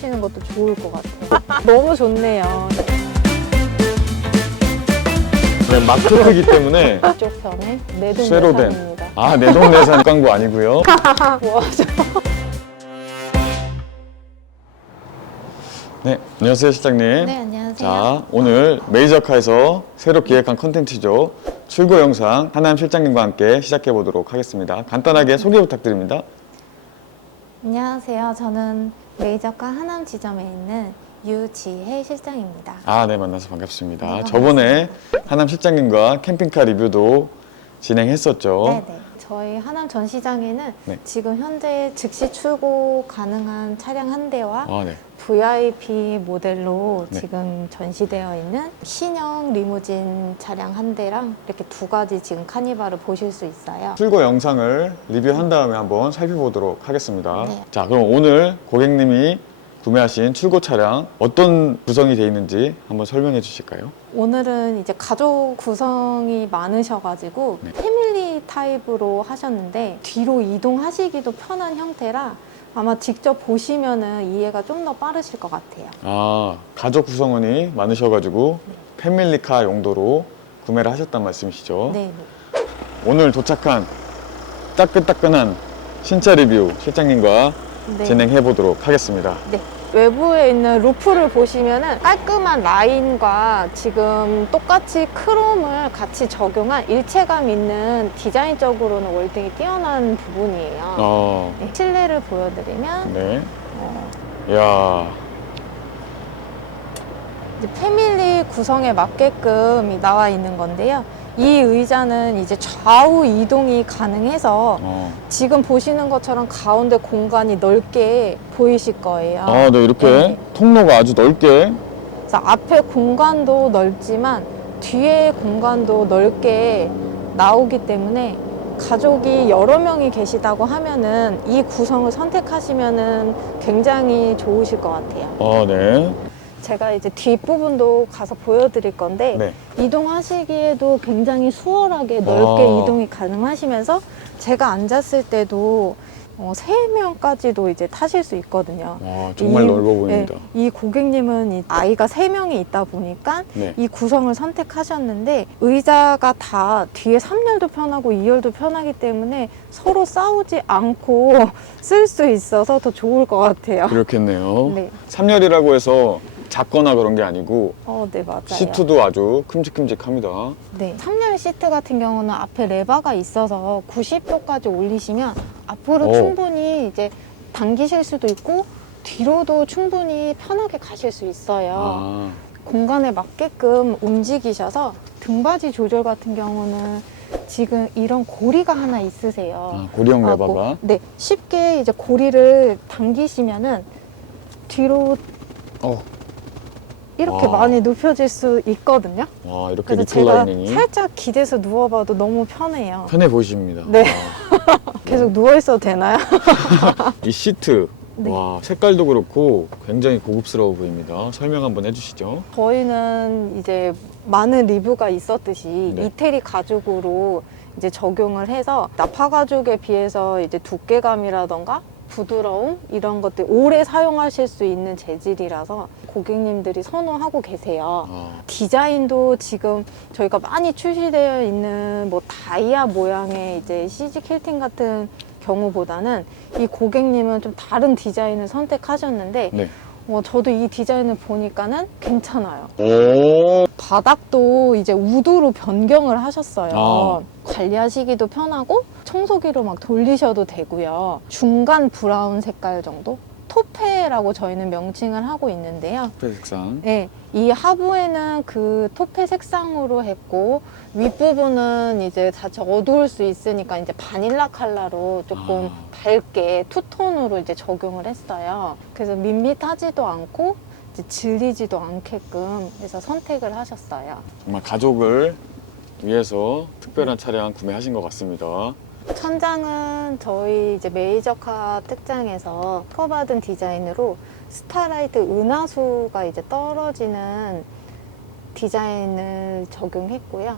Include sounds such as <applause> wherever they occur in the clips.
보시는 것도 좋을 것 같아요. 너무 좋네요. 네, 마크이기 때문에 이쪽 편에 내돈 쇠로 된. 내산입니다. 아 내돈내산 광고 아니고요. <laughs> 뭐하죠? 네, 안녕하세요 실장님. 네, 안녕하세요. 자, 오늘 메이저카에서 새로 기획한 컨텐츠죠. 출고 영상 하남 실장님과 함께 시작해 보도록 하겠습니다. 간단하게 소개 부탁드립니다. 안녕하세요. 저는 메이저카 하남 지점에 있는 유지혜 실장입니다. 아, 네, 만나서 반갑습니다. 네, 저번에 하남 실장님과 캠핑카 리뷰도 진행했었죠. 네네. 저희 하남 전시장에는 네. 지금 현재 즉시 출고 가능한 차량 한 대와 아, 네. VIP 모델로 네. 지금 전시되어 있는 신형 리무진 차량 한 대랑 이렇게 두 가지 지금 카니발을 보실 수 있어요. 출고 영상을 리뷰한 다음에 한번 살펴보도록 하겠습니다. 네. 자, 그럼 오늘 고객님이 구매하신 출고 차량 어떤 구성이 되어 있는지 한번 설명해 주실까요? 오늘은 이제 가족 구성이 많으셔가지고 네. 패밀리 타입으로 하셨는데 뒤로 이동하시기도 편한 형태라 아마 직접 보시면은 이해가 좀 더 빠르실 것 같아요. 아, 가족 구성원이 많으셔가지고 패밀리카 용도로 구매를 하셨단 말씀이시죠? 네. 오늘 도착한 따끈따끈한 신차 리뷰 실장님과 네. 진행해 보도록 하겠습니다. 네. 외부에 있는 루프를 보시면은 깔끔한 라인과 지금 똑같이 크롬을 같이 적용한 일체감 있는 디자인적으로는 월등히 뛰어난 부분이에요. 어, 네, 실내를 보여드리면 네. 어, 야, 패밀리 구성에 맞게끔 이 나와 있는 건데요. 이 의자는 이제 좌우 이동이 가능해서 어. 지금 보시는 것처럼 가운데 공간이 넓게 보이실 거예요. 아, 네, 이렇게 네. 통로가 아주 넓게. 그래서 앞에 공간도 넓지만 뒤에 공간도 넓게 나오기 때문에 가족이 여러 명이 계시다고 하면은 이 구성을 선택하시면은 굉장히 좋으실 것 같아요. 아, 네. 제가 이제 뒷부분도 가서 보여드릴 건데 네. 이동하시기에도 굉장히 수월하게 넓게 아. 이동이 가능하시면서 제가 앉았을 때도 어, 3명까지도 이제 타실 수 있거든요. 와, 정말 이- 넓어 보입니다. 네, 이 고객님은 이 아이가 세명이 있다 보니까 네. 이 구성을 선택하셨는데 의자가 다 뒤에 3열도 편하고 2열도 편하기 때문에 서로 싸우지 않고 <laughs> 쓸 수 있어서 더 좋을 것 같아요. 그렇겠네요. 네. 3열이라고 해서 작거나 그런 게 아니고 어, 네, 맞아요. 시트도 아주 큼직큼직합니다. 네. 3열 시트 같은 경우는 앞에 레바가 있어서 90도까지 올리시면 앞으로 오. 충분히 이제 당기실 수도 있고 뒤로도 충분히 편하게 가실 수 있어요. 아, 공간에 맞게끔 움직이셔서 등받이 조절 같은 경우는 지금 이런 고리가 하나 있으세요. 아, 고리형 아, 레바가. 고- 네, 쉽게 이제 고리를 당기시면은 뒤로 어, 이렇게 와. 많이 눕혀질 수 있거든요. 와, 이렇게 그래서 제가 리클라이닝이 살짝 기대서 누워봐도 너무 편해요. 편해 보이십니다. 네. 와, <laughs> 계속 누워 있어도 되나요? <laughs> 이 시트. 네. 와, 색깔도 그렇고 굉장히 고급스러워 보입니다. 설명 한번 해주시죠. 저희는 이제 많은 리뷰가 있었듯이 네. 이태리 가죽으로 이제 적용을 해서 나파 가죽에 비해서 이제 두께감이라던가 부드러움 이런 것들 오래 사용하실 수 있는 재질이라서 고객님들이 선호하고 계세요. 아, 디자인도 지금 저희가 많이 출시되어 있는 뭐 다이아 모양의 이제 CG 킬팅 같은 경우보다는 이 고객님은 좀 다른 디자인을 선택하셨는데 네. 어, 저도 이 디자인을 보니까는 괜찮아요. 오, 바닥도 이제 우드로 변경을 하셨어요. 아. 관리하시기도 편하고 청소기로 막 돌리셔도 되고요. 중간 브라운 색깔 정도? 토페라고 저희는 명칭을 하고 있는데요. 회 색상. 네, 이 하부에는 그 토페 색상으로 했고 윗부분은 이제 자체 어두울 수 있으니까 이제 바닐라 컬러로 조금 아. 밝게 투톤으로 이제 적용을 했어요. 그래서 밋밋하지도 않고 이제 질리지도 않게끔 해서 선택을 하셨어요. 정말 가족을 위해서 특별한 차량 구매하신 것 같습니다. 천장은 저희 이제 메이저카 특장에서 특허받은 디자인으로 스타라이트 은하수가 이제 떨어지는 디자인을 적용했고요.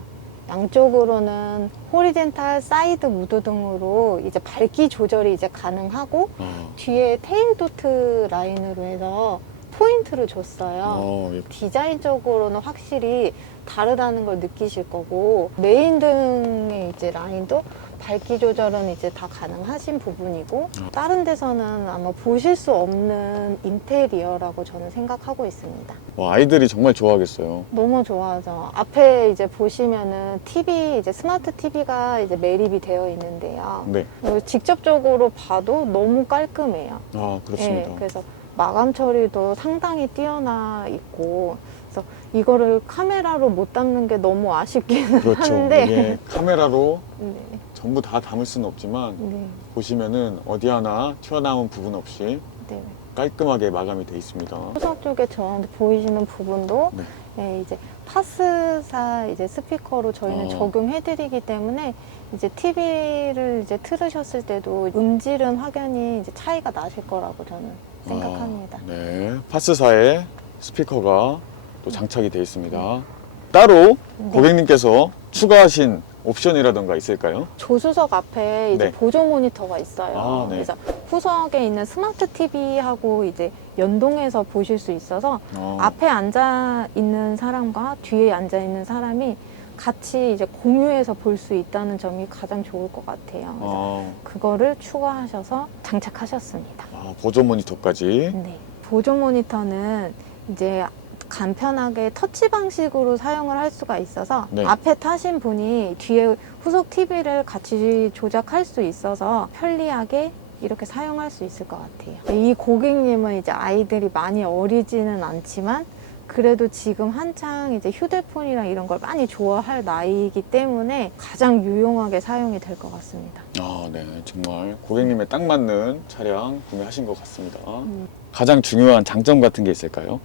양쪽으로는 호리젠탈 사이드 무드 등으로 이제 밝기 조절이 이제 가능하고 어, 뒤에 테일 도트 라인으로 해서 포인트를 줬어요. 어, 예. 디자인적으로는 확실히 다르다는 걸 느끼실 거고 메인 등의 이제 라인도 밝기 조절은 이제 다 가능하신 부분이고 다른 데서는 아마 보실 수 없는 인테리어라고 저는 생각하고 있습니다. 와, 아이들이 정말 좋아하겠어요. 너무 좋아하죠. 앞에 이제 보시면은 TV 이제 스마트 TV가 이제 매립이 되어 있는데요. 네. 직접적으로 봐도 너무 깔끔해요. 아, 그렇습니다. 예, 그래서 마감 처리도 상당히 뛰어나 있고 그래서 이거를 카메라로 못 담는 게 너무 아쉽기는 그렇죠. 한데 이게 <laughs> 카메라로 네, 전부 다 담을 수는 없지만 네, 보시면은 어디 하나 튀어나온 부분 없이 네. 깔끔하게 마감이 돼 있습니다. 후석 쪽에 저한테 보이시는 부분도 네. 네, 이제 파스사 이제 스피커로 저희는 어. 적용해드리기 때문에 이제 TV를 이제 틀으셨을 때도 음질은 확연히 이제 차이가 나실 거라고 저는 생각합니다. 아, 네. 파스사에 스피커가 또 장착이 되어 있습니다. 따로 네. 고객님께서 추가하신 옵션이라던가 있을까요? 조수석 앞에 이제 네. 보조 모니터가 있어요. 아, 네. 그래서 후석에 있는 스마트 TV하고 이제 연동해서 보실 수 있어서 어, 앞에 앉아 있는 사람과 뒤에 앉아 있는 사람이 같이 이제 공유해서 볼 수 있다는 점이 가장 좋을 것 같아요. 그래서 어, 그거를 추가하셔서 장착하셨습니다. 아, 보조 모니터까지. 네. 보조 모니터는 이제 간편하게 터치 방식으로 사용을 할 수가 있어서 네. 앞에 타신 분이 뒤에 후속 TV를 같이 조작할 수 있어서 편리하게 이렇게 사용할 수 있을 것 같아요. 이 고객님은 이제 아이들이 많이 어리지는 않지만 그래도 지금 한창 이제 휴대폰이랑 이런 걸 많이 좋아할 나이이기 때문에 가장 유용하게 사용이 될 것 같습니다. 아, 네. 정말 고객님에 딱 맞는 차량 구매하신 것 같습니다. 음. 가장 중요한 장점 같은 게 있을까요?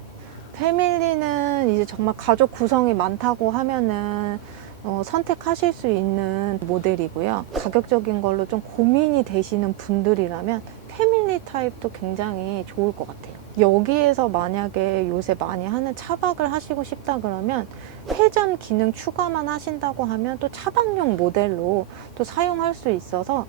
패밀리는 이제 정말 가족 구성이 많다고 하면은 어, 선택하실 수 있는 모델이고요. 가격적인 걸로 좀 고민이 되시는 분들이라면 패밀리 타입도 굉장히 좋을 것 같아요. 여기에서 만약에 요새 많이 하는 차박을 하시고 싶다 그러면 회전 기능 추가만 하신다고 하면 또 차박용 모델로 또 사용할 수 있어서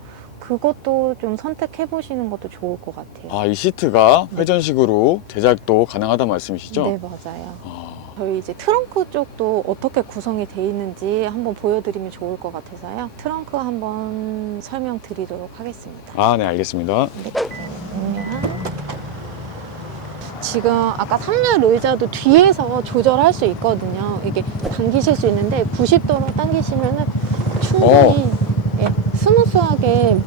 그것도 좀 선택해 보시는 것도 좋을 것 같아요. 아, 이 시트가 회전식으로 제작도 가능하다 말씀이시죠? 네, 맞아요. 아, 저희 이제 트렁크 쪽도 어떻게 구성이 돼 있는지 한번 보여드리면 좋을 것 같아서요. 트렁크 한번 설명드리도록 하겠습니다. 아, 네, 알겠습니다. 그러면 지금 아까 3열 의자도 뒤에서 조절할 수 있거든요. 이게 당기실 수 있는데 90도로 당기시면은 충분히 예, 스무스하게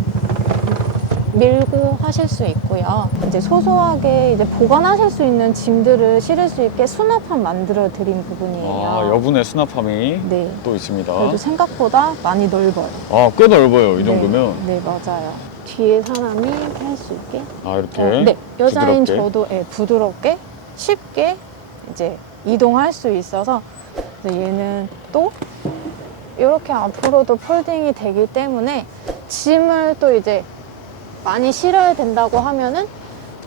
밀고 하실 수 있고요. 이제 소소하게 이제 보관하실 수 있는 짐들을 실을 수 있게 수납함 만들어 드린 부분이에요. 아, 여분의 수납함이 네. 또 있습니다. 그래도 생각보다 많이 넓어요. 아, 꽤 넓어요. 이 정도면. 네, 네, 맞아요. 뒤에 사람이 할 수 있게. 아, 이렇게. 어, 네, 여자인 부드럽게. 저도 예, 부드럽게 쉽게 이제 이동할 수 있어서 근데 얘는 또 이렇게 앞으로도 폴딩이 되기 때문에 짐을 또 이제 많이 실어야 된다고 하면은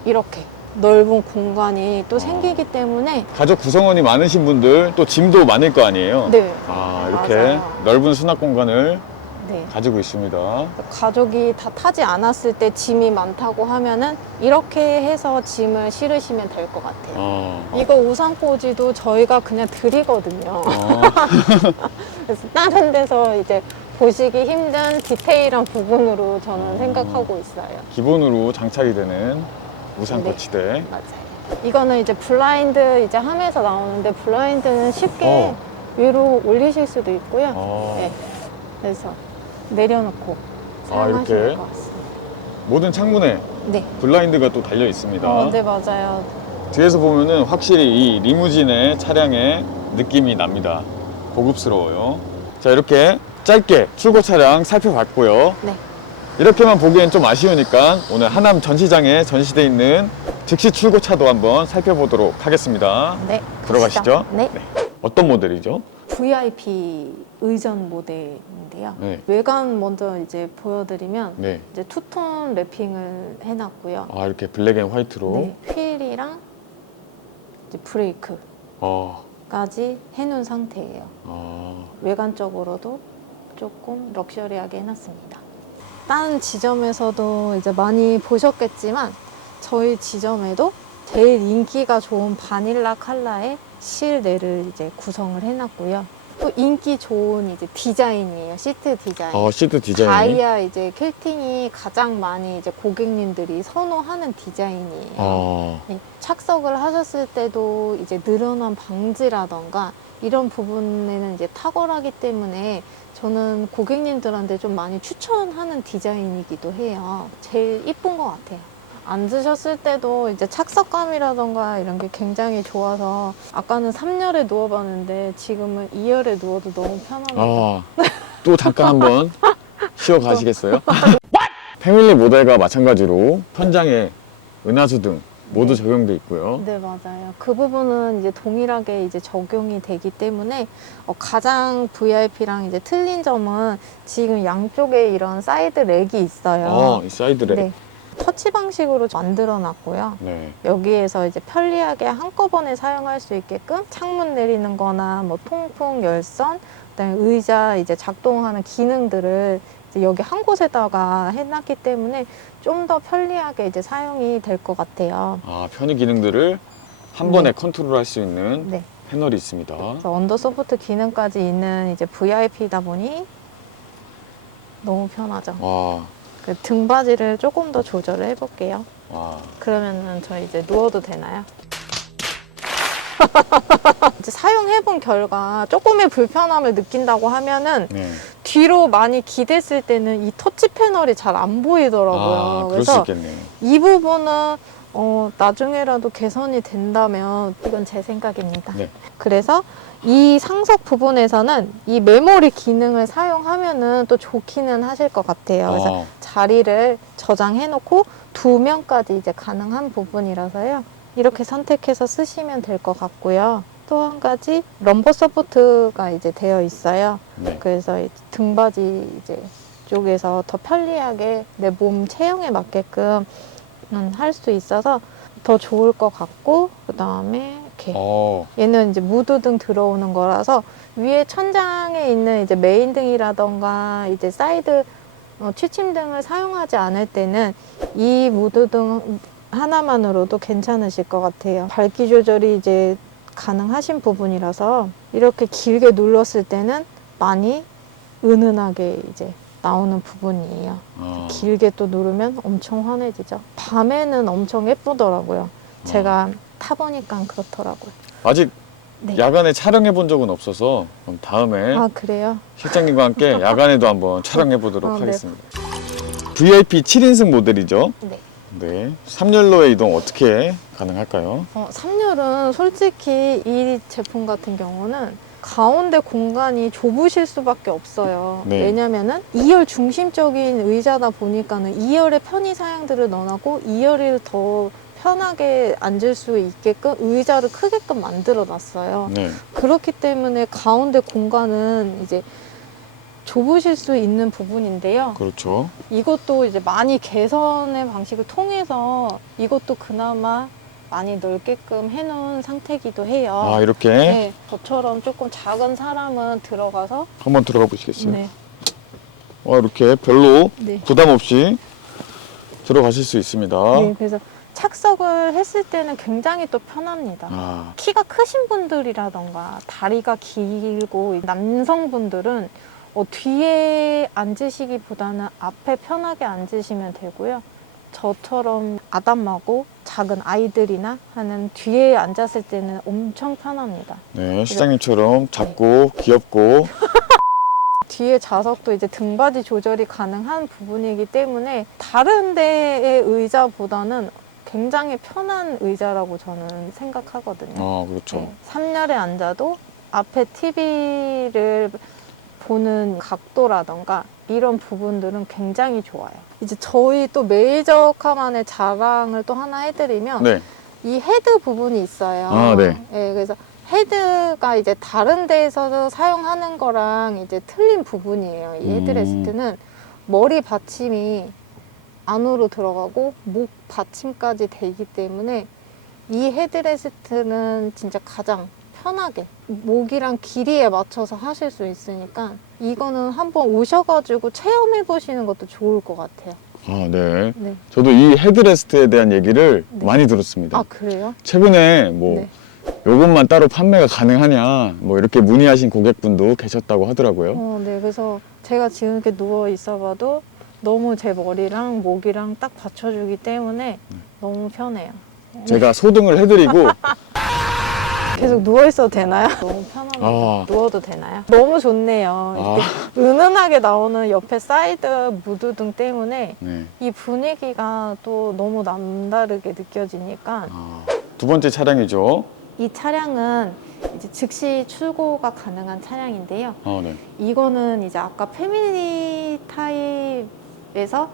이렇게 넓은 공간이 또 아. 생기기 때문에 가족 구성원이 많으신 분들 또 짐도 많을 거 아니에요? 네, 아, 이렇게 맞아요. 넓은 수납 공간을 네. 가지고 있습니다. 가족이 다 타지 않았을 때 짐이 많다고 하면은 이렇게 해서 짐을 실으시면 될 것 같아요. 아, 이거 우산꽂이도 저희가 그냥 드리거든요. 아, <laughs> 그래서 다른 데서 이제 보시기 힘든 디테일한 부분으로 저는 아. 생각하고 있어요. 기본으로 장착이 되는 우산 네. 거치대. 맞아요. 이거는 이제 블라인드 이제 함에서 나오는데 블라인드는 쉽게 어. 위로 올리실 수도 있고요. 아, 네. 그래서 내려놓고 아, 사용하시면 이렇게? 될 것 같습니다. 모든 창문에 네. 블라인드가 또 달려 있습니다. 어, 네, 맞아요. 뒤에서 보면은 확실히 이 리무진의 차량의 느낌이 납니다. 고급스러워요. 자, 이렇게 짧게 출고 차량 살펴봤고요. 네. 이렇게만 보기엔 좀 아쉬우니까 오늘 하남 전시장에 전시되어 있는 즉시 출고차도 한번 살펴보도록 하겠습니다. 네. 들어가시죠. 가시죠. 네. 어떤 모델이죠? VIP 의전 모델인데요. 네. 외관 먼저 이제 보여드리면 네. 이제 투톤 랩핑을 해놨고요. 아, 이렇게 블랙 앤 화이트로. 네, 휠이랑 이제 브레이크. 어, 까지 해놓은 상태예요. 아, 외관적으로도 조금 럭셔리하게 해놨습니다. 다른 지점에서도 이제 많이 보셨겠지만 저희 지점에도 제일 인기가 좋은 바닐라 컬러의 실내를 이제 구성을 해놨고요. 또 인기 좋은 이제 디자인이에요. 시트 디자인. 아 시트 디자인. 다이아 이제 킬팅이 가장 많이 이제 고객님들이 선호하는 디자인이에요. 아, 네, 착석을 하셨을 때도 이제 늘어난 방지라던가 이런 부분에는 이제 탁월하기 때문에 저는 고객님들한테 좀 많이 추천하는 디자인이기도 해요. 제일 이쁜 것 같아요. 앉으셨을 때도 이제 착석감이라던가 이런 게 굉장히 좋아서 아까는 3열에 누워봤는데 지금은 2열에 누워도 너무 편합니다. 아, 또 잠깐 한번 쉬어 가시겠어요? 패밀리 모델과 마찬가지로 천장에 은하수 등 모두 네. 적용돼 있고요. 네, 맞아요. 그 부분은 이제 동일하게 이제 적용이 되기 때문에 어, 가장 VIP랑 이제 틀린 점은 지금 양쪽에 이런 사이드 렉이 있어요. 아, 이 사이드 렉. 네. 터치 방식으로 만들어 놨고요. 네. 여기에서 이제 편리하게 한꺼번에 사용할 수 있게끔 창문 내리는 거나 뭐 통풍, 열선, 그다음에 의자 이제 작동하는 기능들을 이제 여기 한 곳에다가 해놨기 때문에 좀 더 편리하게 이제 사용이 될 것 같아요. 아, 편의 기능들을 한 번에 컨트롤할 수 있는 네. 패널이 있습니다. 그래서 언더 소프트 기능까지 있는 이제 VIP다 보니 너무 편하죠. 와, 그 등받이를 조금 더 조절을 해볼게요. 와. 그러면은 저 이제 누워도 되나요? <laughs> 이제 사용해본 결과 조금의 불편함을 느낀다고 하면은 네. 뒤로 많이 기댔을 때는 이 터치 패널이 잘 안 보이더라고요. 아, 그럴 수 그래서 있겠네요. 이 부분은 어, 나중에라도 개선이 된다면 이건 제 생각입니다. 네. 그래서 이 상석 부분에서는 이 메모리 기능을 사용하면은 또 좋기는 하실 것 같아요. 그래서 아, 자리를 저장해 놓고 두 명까지 이제 가능한 부분이라서요. 이렇게 선택해서 쓰시면 될 것 같고요. 또 한 가지 럼버 서포트가 이제 되어 있어요. 네. 그래서 이제 등받이 이제 쪽에서 더 편리하게 내 몸 체형에 맞게끔 할 수 있어서 더 좋을 것 같고 그 다음에 이렇게 어, 얘는 이제 무드등 들어오는 거라서 위에 천장에 있는 이제 메인 등이라던가 이제 사이드 어, 취침등을 사용하지 않을 때는 이 무드등 하나만으로도 괜찮으실 것 같아요. 밝기 조절이 이제 가능하신 부분이라서 이렇게 길게 눌렀을 때는 많이 은은하게 이제 나오는 부분이에요. 아, 길게 또 누르면 엄청 환해지죠. 밤에는 엄청 예쁘더라고요. 제가 타보니까 그렇더라고요. 아직 네. 야간에 촬영해 본 적은 없어서 그럼 다음에 아 그래요? 실장님과 함께 <laughs> 야간에도 한번 촬영해 보도록 아, 네. 하겠습니다. VIP 7인승 모델이죠. 네. 네. 3열로의 이동 어떻게 가능할까요? 어, 3열은 솔직히 이 제품 같은 경우는 가운데 공간이 좁으실 수밖에 없어요. 네. 왜냐면은 2열 중심적인 의자다 보니까는 2열에 편의 사양들을 넣어놨고 2열을 더 편하게 앉을 수 있게끔 의자를 크게끔 만들어 놨어요. 네. 그렇기 때문에 가운데 공간은 이제 좁으실 수 있는 부분인데요. 그렇죠. 이것도 이제 많이 개선의 방식을 통해서 이것도 그나마 많이 넓게끔 해놓은 상태이기도 해요. 아, 이렇게 네, 저처럼 조금 작은 사람은 들어가서 한번 들어가 보시겠어요? 네, 어, 이렇게 별로 네. 부담 없이 들어가실 수 있습니다. 네, 그래서 착석을 했을 때는 굉장히 또 편합니다. 아, 키가 크신 분들이라던가 다리가 길고 남성분들은 어, 뒤에 앉으시기보다는 앞에 편하게 앉으시면 되고요. 저처럼 아담하고 작은 아이들이나 하는 뒤에 앉았을 때는 엄청 편합니다. 네. 시장님처럼 작고 귀엽고 <laughs> 뒤에 좌석도 이제 등받이 조절이 가능한 부분이기 때문에 다른 데의 의자보다는 굉장히 편한 의자라고 저는 생각하거든요. 아, 그렇죠. 네, 3열에 앉아도 앞에 TV를 보는 각도라던가 이런 부분들은 굉장히 좋아요. 이제 저희 또 메이저카만의 자랑을 또 하나 해드리면 네. 이 헤드 부분이 있어요. 아, 네. 그래서 헤드가 이제 다른 데에서도 사용하는 거랑 이제 틀린 부분이에요. 이 음. 헤드레스트는 머리 받침이 안으로 들어가고 목 받침까지 되기 때문에 이 헤드레스트는 진짜 가장 편하게 목이랑 길이에 맞춰서 하실 수 있으니까 이거는 한번 오셔가지고 체험해 보시는 것도 좋을 것 같아요. 아, 네. 네. 저도 이 헤드레스트에 대한 얘기를 네. 많이 들었습니다. 아 그래요? 최근에 뭐 네. 요것만 따로 판매가 가능하냐 뭐 이렇게 문의하신 고객분도 계셨다고 하더라고요. 어, 네. 그래서 제가 지금 이렇게 누워 있어봐도 너무 제 머리랑 목이랑 딱 받쳐주기 때문에 너무 편해요. 제가 소등을 해드리고 <laughs> 계속 누워 있어도 되나요? <laughs> 너무 편합니다. 아. 누워도 되나요? 너무 좋네요. 아, 이렇게 은은하게 나오는 옆에 사이드 무드등 때문에 네. 이 분위기가 또 너무 남다르게 느껴지니까 아, 두 번째 차량이죠. 이 차량은 이제 즉시 출고가 가능한 차량인데요. 아, 네. 이거는 이제 아까 패밀리 타입 에서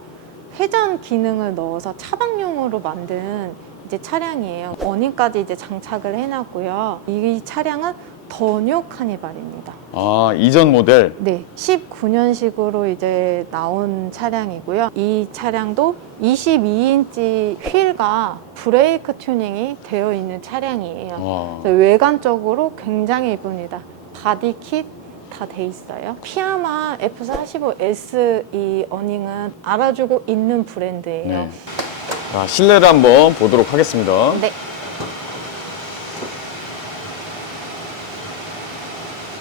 회전 기능을 넣어서 차박용으로 만든 이제 차량이에요. 어닝까지 이제 장착을 해놨고요. 이 차량은 더뉴 카니발입니다. 아, 이전 모델. 네, 19년식으로 이제 나온 차량이고요. 이 차량도 22인치 휠과 브레이크 튜닝이 되어 있는 차량이에요. 와. 그래서 외관적으로 굉장히 이쁩니다. 바디 킷 다 돼 있어요. 피아마 F45S 이 어닝은 알아주고 있는 브랜드예요. 네. 자, 실내를 한번 보도록 하겠습니다. 네.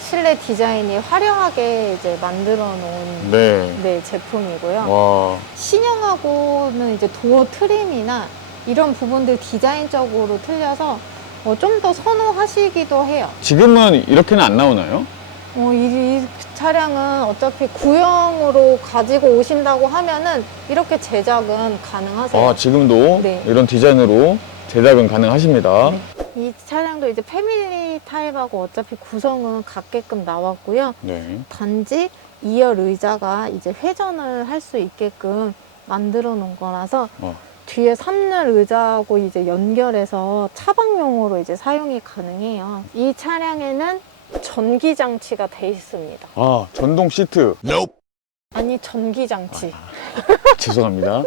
실내 디자인이 화려하게 이제 만들어 놓은 네. 네, 제품이고요. 와. 신형하고는 이제 도어 트림이나 이런 부분들 디자인적으로 틀려서 어, 좀더 선호하시기도 해요. 지금은 이렇게는 안 나오나요? 어, 이, 이 차량은 어차피 구형으로 가지고 오신다고 하면은 이렇게 제작은 가능하세요. 아, 지금도 네. 이런 디자인으로 제작은 가능하십니다. 네. 이 차량도 이제 패밀리 타입하고 어차피 구성은 같게끔 나왔고요. 네. 단지 2열 의자가 이제 회전을 할 수 있게끔 만들어 놓은 거라서 어. 뒤에 3열 의자하고 이제 연결해서 차박용으로 이제 사용이 가능해요. 이 차량에는 전기 장치가 돼 있습니다. 아, 전동 시트. 아니 전기 장치. 죄송합니다.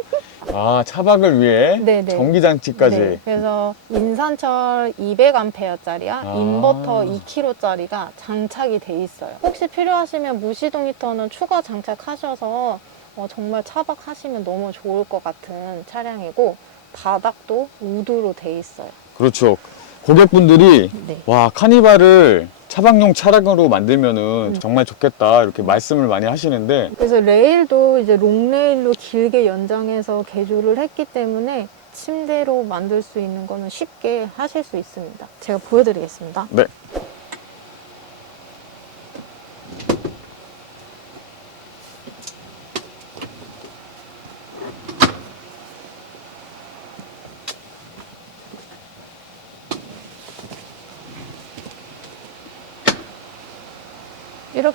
아, 차박을 위해 네네. 전기 장치까지. 네, 그래서 인산철 200A짜리야 아. 인버터 2kg짜리가 장착이 돼 있어요. 혹시 필요하시면 무시동 히터는 추가 장착하셔서 어, 정말 차박하시면 너무 좋을 것 같은 차량이고 바닥도 우드로 돼 있어요. 그렇죠. 고객분들이 네. 와, 카니발을 차박용 차량으로 만들면은 음. 정말 좋겠다. 이렇게 말씀을 많이 하시는데 그래서 레일도 이제 롱레일로 길게 연장해서 개조를 했기 때문에 침대로 만들 수 있는 거는 쉽게 하실 수 있습니다. 제가 보여드리겠습니다. 네.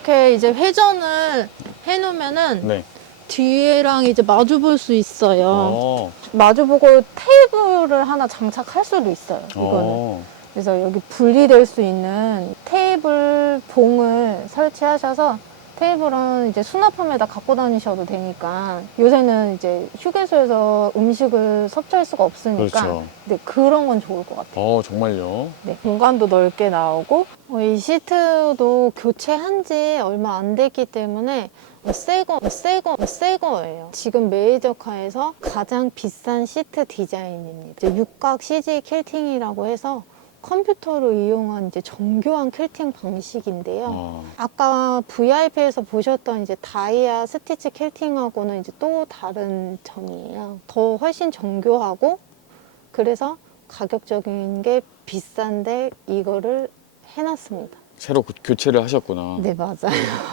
이렇게 이제 회전을 해놓으면은 네. 뒤에랑 이제 마주 볼 수 있어요. 어. 마주 보고 테이블을 하나 장착할 수도 있어요. 이거는. 어. 그래서 여기 분리될 수 있는 테이블 봉을 설치하셔서 테이블은 이제 수납함에다 갖고 다니셔도 되니까 요새는 이제 휴게소에서 음식을 섭취할 수가 없으니까 그렇죠. 네, 그런 건 좋을 것 같아요. 어, 정말요. 네, 공간도 넓게 나오고 어, 이 시트도 교체한 지 얼마 안 됐기 때문에 뭐 새거, 뭐 새거, 뭐 새거예요. 지금 메이저카에서 가장 비싼 시트 디자인입니다. 이제 육각 CG 킬팅이라고 해서 컴퓨터를 이용한 이제 정교한 킬팅 방식인데요. 어. 아까 VIP에서 보셨던 이제 다이아 스티치 킬팅하고는 이제 또 다른 점이에요. 더 훨씬 정교하고 그래서 가격적인 게 비싼데 이거를 해놨습니다. 새로 고- 교체를 하셨구나. 네 맞아요.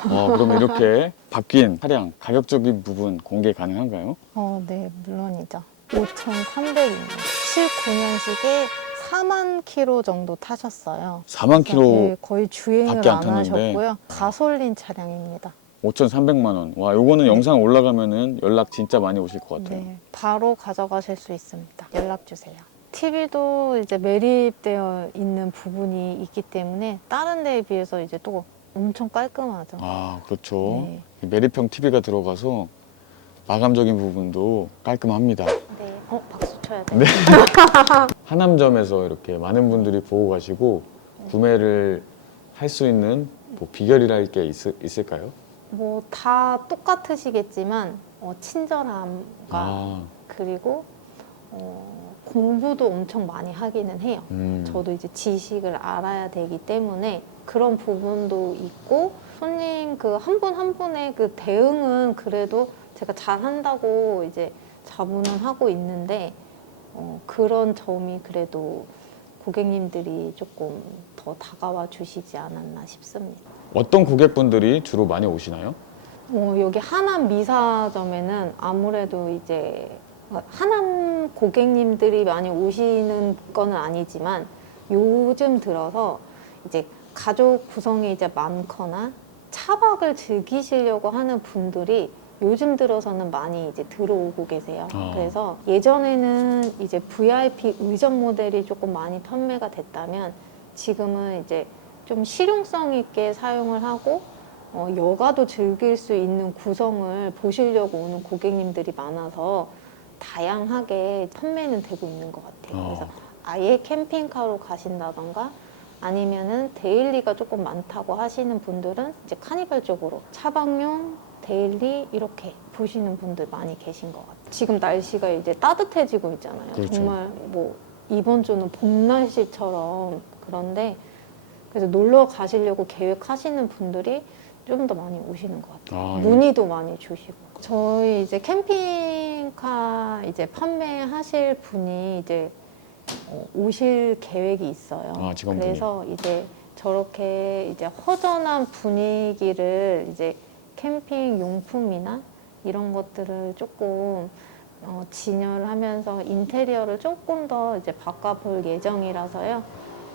아, 그러면 이렇게 바뀐 차량 가격적인 부분 공개 가능한가요? 어, 네 물론이죠. 5,300입니다. 19년식에 4만 킬로 정도 타셨어요. 4만 킬로 네, 거의 주행을 밖에 안 안 탔는데. 하셨고요. 가솔린 차량입니다. 5,300만 원. 와, 요거는 영상 올라가면은 연락 진짜 많이 오실 것 같아요. 네, 바로 가져가실 수 있습니다. 연락 주세요. TV도 이제 매립되어 있는 부분이 있기 때문에 다른 데에 비해서 이제 또 엄청 깔끔하죠. 아, 그렇죠. 네. 매립형 TV가 들어가서 마감적인 부분도 깔끔합니다. 네. 어, 박수 쳐야 돼. 네. <laughs> 하남점에서 이렇게 많은 분들이 보고 가시고 구매를 할 수 있는 뭐 비결이랄 게 있, 있을까요? 뭐 다 똑같으시겠지만 어, 친절함과 아, 그리고 어, 공부도 엄청 많이 하기는 해요. 음. 저도 이제 지식을 알아야 되기 때문에 그런 부분도 있고 손님 그 한 분 한 분의 그 대응은 그래도 제가 잘 한다고 이제 자부는 하고 있는데 어, 그런 점이 그래도 고객님들이 조금 더 다가와 주시지 않았나 싶습니다. 어떤 고객분들이 주로 많이 오시나요? 어, 여기 하남 미사점에는 아무래도 이제 하남 고객님들이 많이 오시는 거는 아니지만 요즘 들어서 이제 가족 구성이 이제 많거나 차박을 즐기시려고 하는 분들이 요즘 들어서는 많이 이제 들어오고 계세요. 아. 그래서 예전에는 이제 VIP 의전 모델이 조금 많이 판매가 됐다면 지금은 이제 좀 실용성 있게 사용을 하고 어, 여가도 즐길 수 있는 구성을 보시려고 오는 고객님들이 많아서 다양하게 판매는 되고 있는 것 같아요. 어. 그래서 아예 캠핑카로 가신다던가 아니면은 데일리가 조금 많다고 하시는 분들은 이제 카니발 쪽으로 차박용 데일리 이렇게 보시는 분들 많이 계신 것 같아요. 지금 날씨가 이제 따뜻해지고 있잖아요. 그렇죠. 정말 뭐 이번 주는 봄 날씨처럼 그런데 그래서 놀러 가시려고 계획하시는 분들이 좀 더 많이 오시는 것 같아요. 아, 문의도 많이 주시고. 저희 이제 캠핑카 이제 판매하실 분이 이제 어, 오실 계획이 있어요. 아, 직원분이. 그래서 이제 저렇게 이제 허전한 분위기를 이제 캠핑 용품이나 이런 것들을 조금 어, 진열을 하면서 인테리어를 조금 더 이제 바꿔볼 예정이라서요.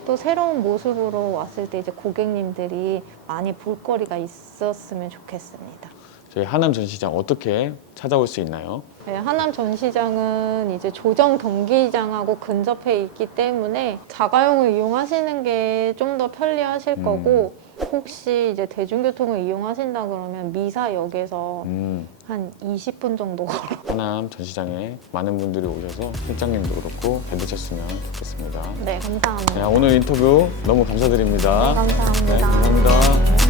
또 새로운 모습으로 왔을 때 이제 고객님들이 많이 볼거리가 있었으면 좋겠습니다. 저희 하남 전시장 어떻게 찾아올 수 있나요? 네, 하남 전시장은 이제 조정 경기장하고 근접해 있기 때문에 자가용을 이용하시는 게 좀 더 편리하실 음. 거고 혹시 이제 대중교통을 이용하신다 그러면 미사역에서 음, 한 20분 정도 걸어 하남 전시장에 많은 분들이 오셔서 실장님도 그렇고 뵙으셨으면 좋겠습니다. 네 감사합니다. 네, 오늘 인터뷰 너무 감사드립니다. 네, 감사합니다. 네, 감사합니다.